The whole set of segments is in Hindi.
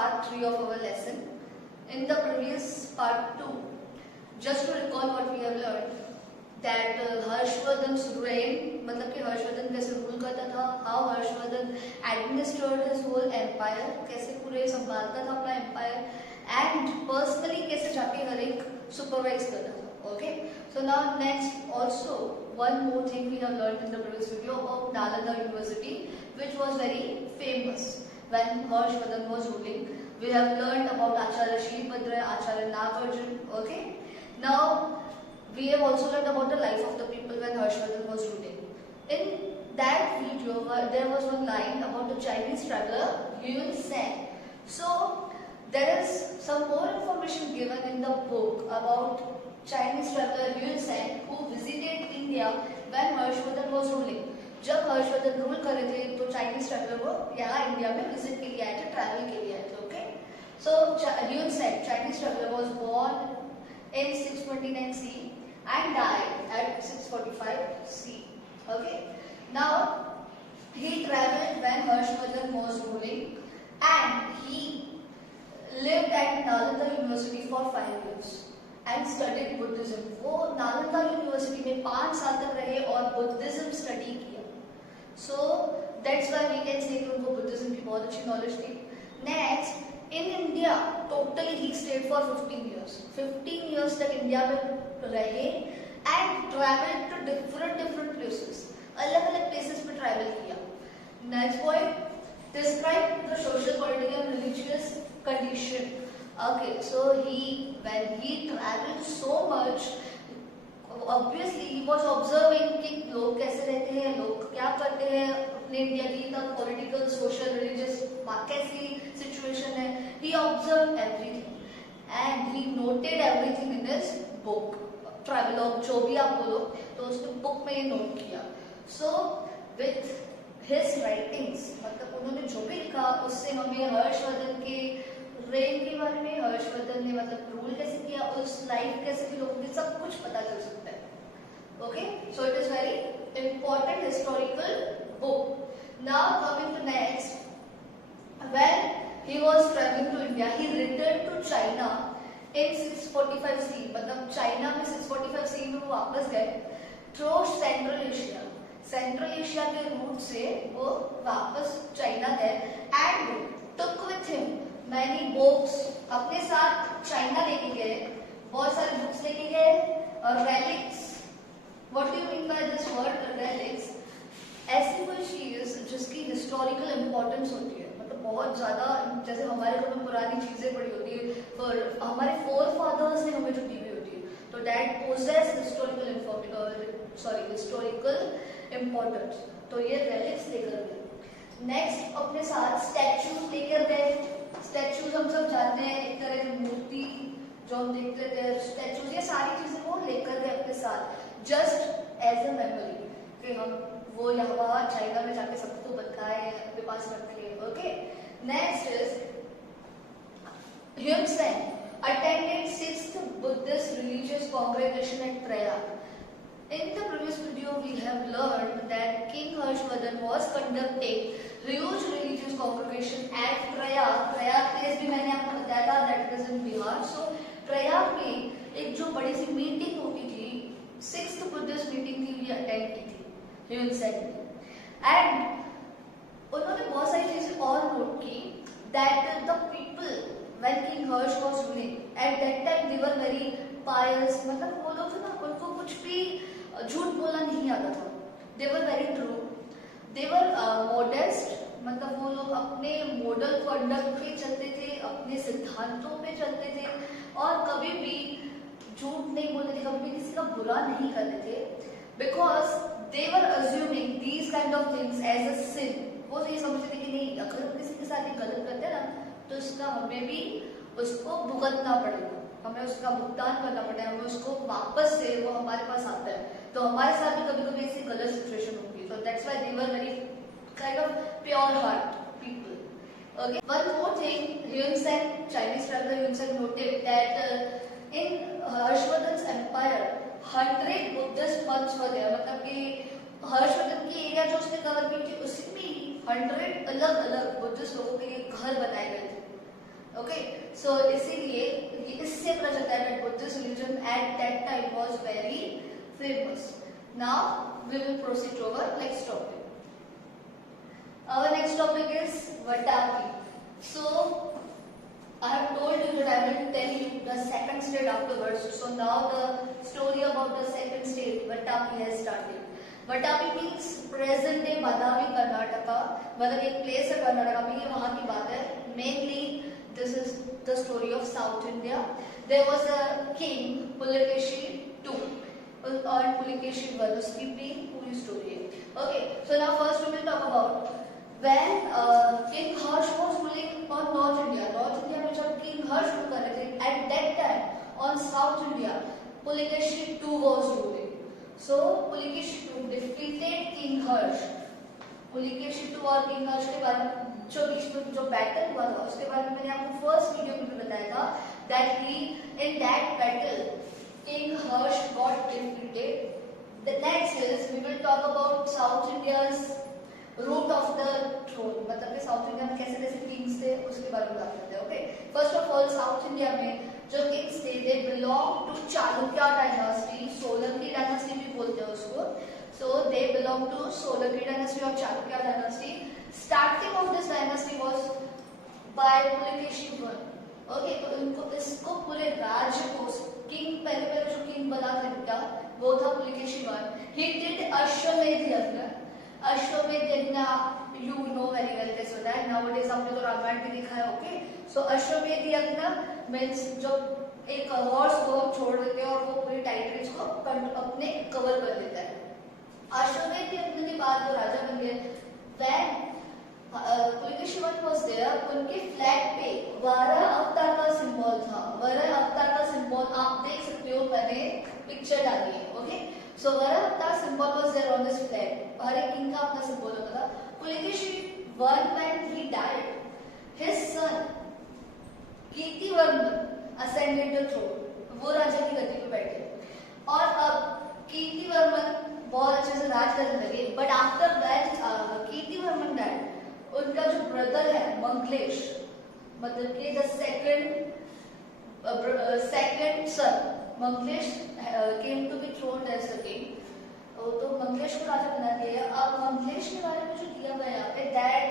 part 3 of our lesson. In the previous part 2, just to recall what we have learned, that Harshvardhan's reign, मतलब कि हर्षवर्धन कैसे रूल करता था, how Harshvardhan administered his whole empire, कैसे पूरे संभालता था अपना empire, and personally कैसे जाके हर एक supervise करता था. Okay, so now next also one more thing we have learned in the previous video of Nalanda University, which was very famous when Harshvardhan was ruling. We have learned about Acharya Shribhadra, Acharya Nagarjuna. Okay, now we have also learned about the life of the people when Harshvardhan was ruling. In that video, there was one line about the Chinese traveler Yun Sen. So there is some more information given in the book about Chinese traveler Yun Sen who visited India when Harshvardhan was ruling. जब हर्षवर्धन रूल कर रहे थे तो चाइनीज ट्रैवलर वो यहाँ इंडिया में विजिट के लिए आए थे, ट्रैवल के लिए आए थे. Okay, so Yun Sen, Chinese traveler, was born in 629 CE and died at 645 CE. Okay, now he traveled when Harshvardhan was ruling and he lived at Nalanda University for 5 years and studied Buddhism. वो नालंदा यूनिवर्सिटी में 5 साल तक रहे और बुद्धिज्म स्टडी किया. So that's why we can say कि उनको बुद्धिज्म की बहुत अच्छी नॉलेज थी. Next, in India, totally he stayed for 15 years. 15 years तक इंडिया में रहे and traveled to different places. अलग-अलग places पे travel किया. Next point, describe the social, political and religious condition. Okay, so when he traveled so much, obviously he was observing कि लोग कैसे रहते हैं, लोग क्या करते हैं अपने इंडिया की, the political, social, religious कैसी situation है. He observed everything and he noted everything in his book, travelogue जो भी आप बोलो, तो उसने book में ये note किया. So with his writings, मतलब उन्होंने जो भी लिखा उससे हमें हर्षवर्धन के रेन के बारे में, हर्षवर्धन ने मतलब रूल कैसे किया, उस लाइफ कैसे थी लोगों की, सब कुछ पता चल सकता है. Okay, so it is very important historical book. Now coming to next, when he was travelling to India, he return to China in 645 C, मतलब चाइना में 645 सी में वो वापस गए through Central Asia. Central Asia के रूट से वो वापस चाइना गए and took with him many books. अपने साथ चाइना लेके गए, बहुत सारे बुक्स लेके गए और relics. What do you mean by this word relics? ऐसी कोई चीज जिसकी हिस्टोरिकल इंपॉर्टेंस होती है, मतलब बहुत ज्यादा, जैसे हमारे घर में पुरानी चीजें पड़ी होती है, पर हमारे फोर फादर्स ने हमें जो दी हुई होती है, तो दैट पोजेस हिस्टोरिकल इंपॉर्टेंस. तो ये रेलिक्स लेकर गए. नेक्स्ट अपने साथ स्टैचूज लेकर गए. स्टैचूज हम सब जानते हैं, एक तरह की मूर्ति जो हम देखते थे, स्टैचूज, ये सारी चीजें वो लेकर गए अपने साथ जस्ट एज अ मेमोरी कि हम वो यहाँ चाइना में जाके सबको बताए, अपने पास रखे. Okay, next is Yun Sen attended 6th Buddhist religious congregation at Prayag. In the previous video, we have learned that King Harshvardhan was conducting huge religious congregation at Prayag. Prayag place भी मैंने आपको बताया था, that is in Bihar. So Prayag में एक जो बड़ी सी मीटिंग होती थी, 6th Buddhist मीटिंग थी, ये अटेंड की थी Yun Sen ने. एंड उन्होंने बहुत सारी चीजें और नोट की, that the people when King Harsh was ruling at that time they were very pious. मतलब वो लोग ना, उनको कुछ भी झूठ बोलना नहीं आता था. They were very true. They were modest, मतलब वो लोग अपने मॉडल कंडक्ट पे चलते थे, अपने सिद्धांतों पे चलते थे और कभी भी झूठ नहीं बोलते थे, कभी भी किसी का बुरा नहीं करते थे. Because they were assuming these kind of things as a sin. वो ये समझते थे कि नहीं, अगर हम किसी के साथ ये गलत करते हैं ना, तो इसका हमें भी उसको भुगतना पड़ेगा, हमें उसका भुगतान करना पड़ेगा, हमें उसको वापस से वो हमारे पास आता है, तो हमारे साथ भी कभी कभी ऐसी गलत सिचुएशन होगी. So that's why they were very kind of pure heart people. Okay, one more thing, Yun Sen, Chinese traveler Yun Sen noted that in Harshvardhan's empire 100 Buddhist monks were there. मतलब कि हर्षवर्धन की एरिया जो उसने कवर की थी, उसमें 100 अलग अलग बुद्धिस्ट लोगों के लिए घर बनाए गए थे. ओके, सो इसीलिए इससे पता चलता है that Buddhist religion at that time was very famous. Now we will proceed to our next topic. Our next topic is Vatapi. So I have told you that I will tell you the second state afterwards. So now the story about the second state, Vatapi, has started. Vatapi means present day Badavi, Karnataka. मतलब एक place है कर्नाटका में, ये वहाँ की बात है. Mainly this is the story of South India. There was a king, Pulikeshi II, और Pulikeshi I. उसकी भी पूरी story है. Okay, so now first we will talk about when King Harsh was ruling on North India. North India में जब King Harsh rule कर रहे थे, at that time on South India, Pulikeshi II was ruling. So Pulikeshi II defeated King Harsh. Pulikeshi II और King Harsh के बारे में जो बीच में जो बैटल हुआ था उसके बारे में मैंने आपको फर्स्ट वीडियो में भी बताया था that he in that battle King Harsh got defeated. The next is we will talk about South India's root of the throne. मतलब कि साउथ इंडिया में कैसे कैसे किंग्स थे उसके बारे में बात करते हैं. Okay, first of all south India में जो किंग्स थे they belong to Chalukya dynasty. Solanki dynasty भी बोलते हैं उसको. So they belong to Solanki dynasty और Chalukya dynasty. Starting of this dynasty was by Pulakeshi I. Okay, तो इनको इसको पूरे राज्य को किंग पहले जो किंग बना था इनका वो था पुलिकेशी I. ही डिड अश्वमेध यज्ञ. अश्वमेध यज्ञ यू नो वेरी वेल कैसे होता है. नाउअडेज आपने तो रामायण भी देखा है. ओके, सो अश्वमेध यज्ञ मींस जो एक हॉर्स को छोड़ देते हैं और वो पूरी टेरिटरीज को अपने कवर कर देता है. अश्वमेध यज्ञ के बाद जो राजा बन गए when Pulakeshi I was there, उनके फ्लैग पे वराह अवतार का सिंबल था. वराह अवतार का सिंबल आप देख सकते हो, मैंने पिक्चर डाली है. Okay, so Varaha avatar symbol was there on this flag. हर एक किंग का अपना सिंबल होता था. Pulakeshi I when he died, his son Kirtivarman ascended the throne. वो राजा की गद्दी पे बैठे और अब कीर्तिवर्मन बहुत अच्छे से राज करने लगे. But after that Kirtivarman died, उनका जो ब्रदर है मंगलेश, मतलब कि the second son Mangalesh came to be throned as the king. तो मंगलेश को राजा बना दिया. अब मंगलेश के बारे में जो दिया गया यहाँ पे that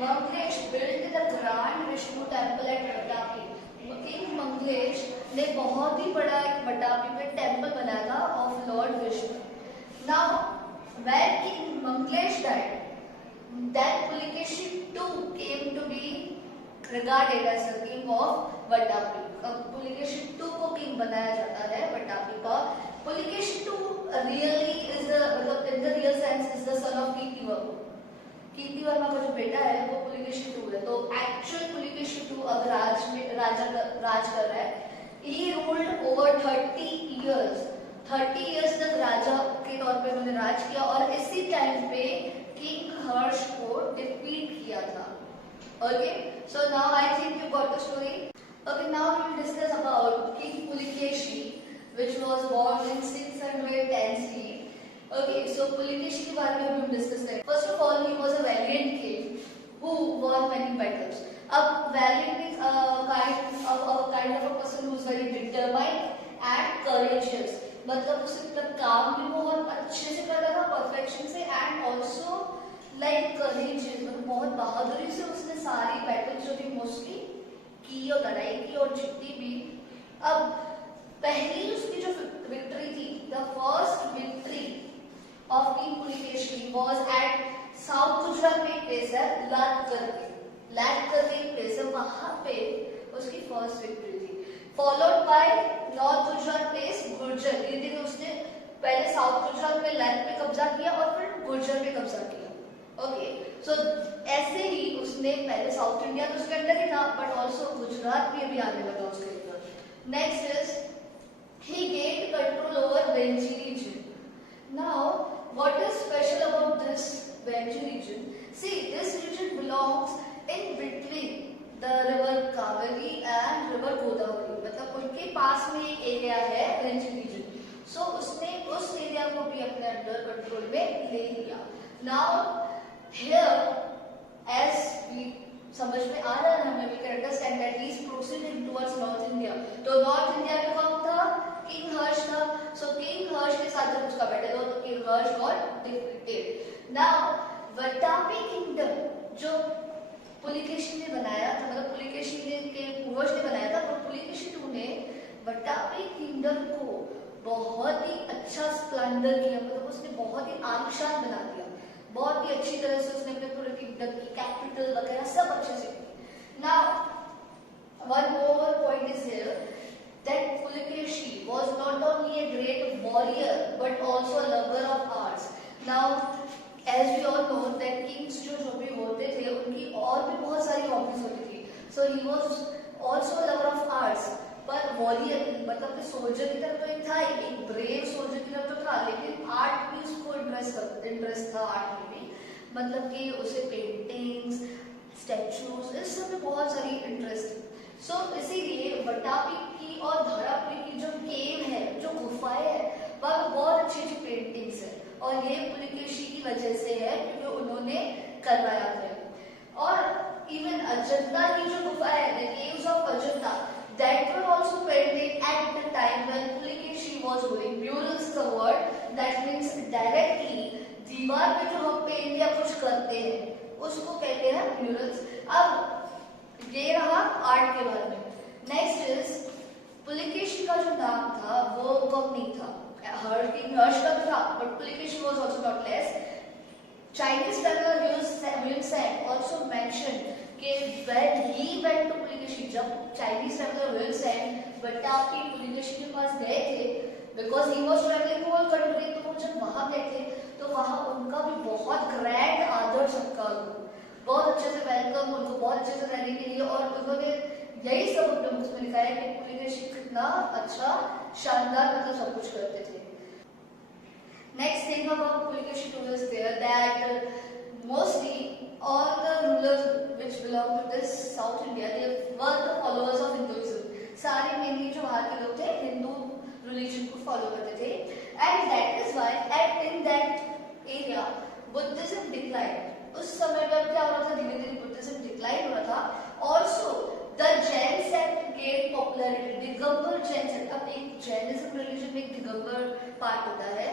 Mangalesh build the grand Vishnu temple at Vatapi. King Mangalesh ने बहुत ही बड़ा एक वटापी में टेम्पल बनाया था of lord Vishnu. Now when king Mangalesh died, then Pulikeshi II came to be regarded as the king of Vatapi. अब पुलिकेशी II को किंग बनाया जाता है वटापी का. Pulakeshi II really is the मतलब in the real sense is the son of Kirtivarma. Kirtivarma का जो बेटा है वो पुलिकेशी II है. तो एक्चुअल पुलिकेशी II अब राज कर रहा है. He ruled over 30 years. 30 years तक राजा के तौर पे उन्होंने राज किया और इसी टाइम पे किंग हर्ष को डिफीट किया था. Okay, so now I think you got the story. Okay, now we will discuss about king Pulakeshi which was born in 610 CE. Okay, so Pulakeshi के बारे में हम डिस्कस करेंगे. First of all he was a valiant king who won many battles. अब valiant means kind of a person who is very determined and courageous. मतलब उसका काम भी बहुत अच्छे से करता था, परफेक्शन से, एंड ऑल्सो लाइक करेजियस, मतलब बहुत बहादुरी से उसने सारी बैटल जो थी मोस्टली की और लड़ाई की और जीती भी. अब पहली उसकी जो विक्ट्री थी, the first victory of king Pulakeshi was at south Gujarat में एक प्लेस है लाटकर के प्लेस है, वहां पे उसकी फर्स्ट विक्ट्री थी. Followed by north Gujarat place Gurjar. धीरे धीरे उसने पहले साउथ गुजरात में लैंड पे कब्जा किया और फिर गुर्जर पे कब्जा किया. ओके, सो ऐसे ही उसने पहले साउथ इंडिया तो उसके अंदर ही था बट ऑल्सो गुजरात में भी आने लगा उसके अंदर. Next is he gained control over Vengi region. Now what is special about this Vengi region? See this region belongs in between the river Kaveri and river Godavari. मतलब उनके पास में एक एरिया है वेंजी रीजन. सो उसने उस एरिया को भी अपने अंडर कंट्रोल में ले लिया. नाउ हियर एज वी समझ में आ रहा है हमें, we can understand that these towards north India. तो नॉर्थ इंडिया में कौन था? किंग हर्ष था। सो किंग हर्ष के साथ जब उसका बैटल हुआ तो किंग हर्ष गॉट डिफीटेड। नाउ वटापी किंगडम जो पुलिकेशी ने बनाया था, मतलब पुलिकेशी ने के पूर्वज ने बनाया था, और पुलिकेशी II ने वटापी किंगडम को बहुत ही अच्छा स्प्लेंडर किया, मतलब उसने बहुत ही आलिशान बना दिया, बहुत ही अच्छी तरह से उसने अपने पूरे किंगडम की कैपिटल वगैरह सब अच्छे से। Now one more point is here that Pulikeshi was not only a great warrior but also a lover of arts. Now, as we all know that kings जो भी होते थे उनकी और भी बहुत सारी हॉबीज होती थी. So he was also a lover of arts. पर वॉरियर मतलब कि सोल्जर की तरफ तो एक था, एक ब्रेव सोल्जर की तरफ तो था, लेकिन आर्ट भी उसको इंटरेस्ट था आर्ट में भी, मतलब कि उसे पेंटिंग्स, स्टैचूज, इस सब में बहुत सारी इंटरेस्ट थी। सो इसीलिए वटापी की और धारापुरी की जो केव है, जो गुफाएं है, वह बहुत अच्छी अच्छी पेंटिंग्स है, और ये पुलिकेशी की वजह से है क्योंकि उन्होंने करवाया था। और इवन अजंता की जो गुफा है, the caves of Ajanta, that were also painted at the time when Pulikeshi was ruling. Murals is a word that means directly दीवार पे जो हम पेंट या कुछ करते हैं उसको कहते हैं म्यूरल्स। अब ये रहा आर्ट के बारे में। नेक्स्ट इज पुलिकेशी का जो नाम था वो कम नहीं था, हर्ष का था, but Pulakeshi was also not less. Chinese traveler Yun San also mentioned कि when he went to Pulakeshi, जब Chinese traveler Yun San वटापी Pulakeshi के पास गए थे, because he was traveling whole country, तो वो जब वहाँ गए थे तो वहाँ उनका भी बहुत ग्रैंड आदर सत्कार हुआ, बहुत अच्छे से वेलकम, उनको बहुत अच्छे से रहने के लिए, और उन्होंने यही सब अपने बुक्स में लिखा है कि पुलिकेशी कितना अच्छा शानदार मतलब सब कुछ करते थे। Next thing about Pulikeshi II is there that mostly all the rulers which belong to this South India, they were the followers of Hinduism. सारे mainly जो वहाँ के लोग थे हिंदू religion को follow करते थे, and that is why in that area Buddhism declined. उस समय में क्या हो रहा था, धीरे धीरे Buddhism decline हो रहा था। Also the Jain sect gained popularity. Digambar Jain sect, अब एक जैनिज्म रिलीजन में एक दिगंबर पार्ट होता है,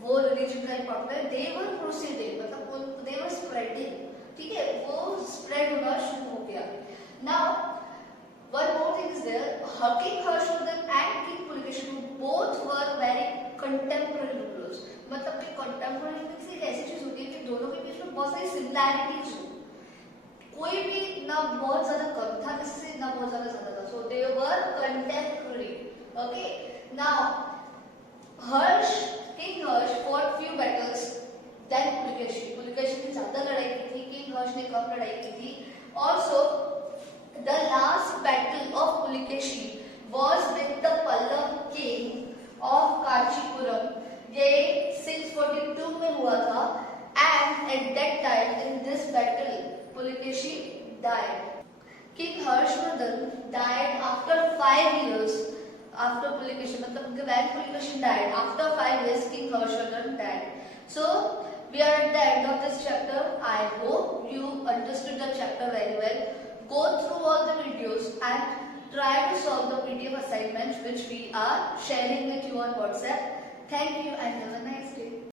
वो रिलीजन का पॉपुलर, they were proceeding, मतलब they were spreading, ठीक है, वो स्प्रेड होना शुरू हो गया। Now one more thing is there, King Harshvardhan and King Pulikeshi both were very contemporary rulers, मतलब कि contemporary मींस एक ऐसी चीज होती है कि दोनों के बीच में बहुत सारी सिमिलैरिटीज हो, कोई भी ना बहुत ज्यादा कम था किसी से, ना बहुत ज्यादा था, so they were contemporary. Okay, now King Harsh fought few battles than Pulikeshi. Pulikeshi ने ज्यादा लड़ाई की थी, King Harsh ने कम लड़ाई की थी। Also, the last battle of Pulikeshi was with the Pallava king of Kanchipuram. ये 642 में हुआ था, and at that time in this battle Pulikeshi died. King Harshvardhan died after 5 years. After Pulikeshi, मतलब when Pulikeshi died, after 5 years King Harshvardhan died. So we are at the end of this chapter. I hope you understood the chapter very well. Go through all the videos and try to solve the PDF assignments which we are sharing with you on WhatsApp. Thank you and have a nice day.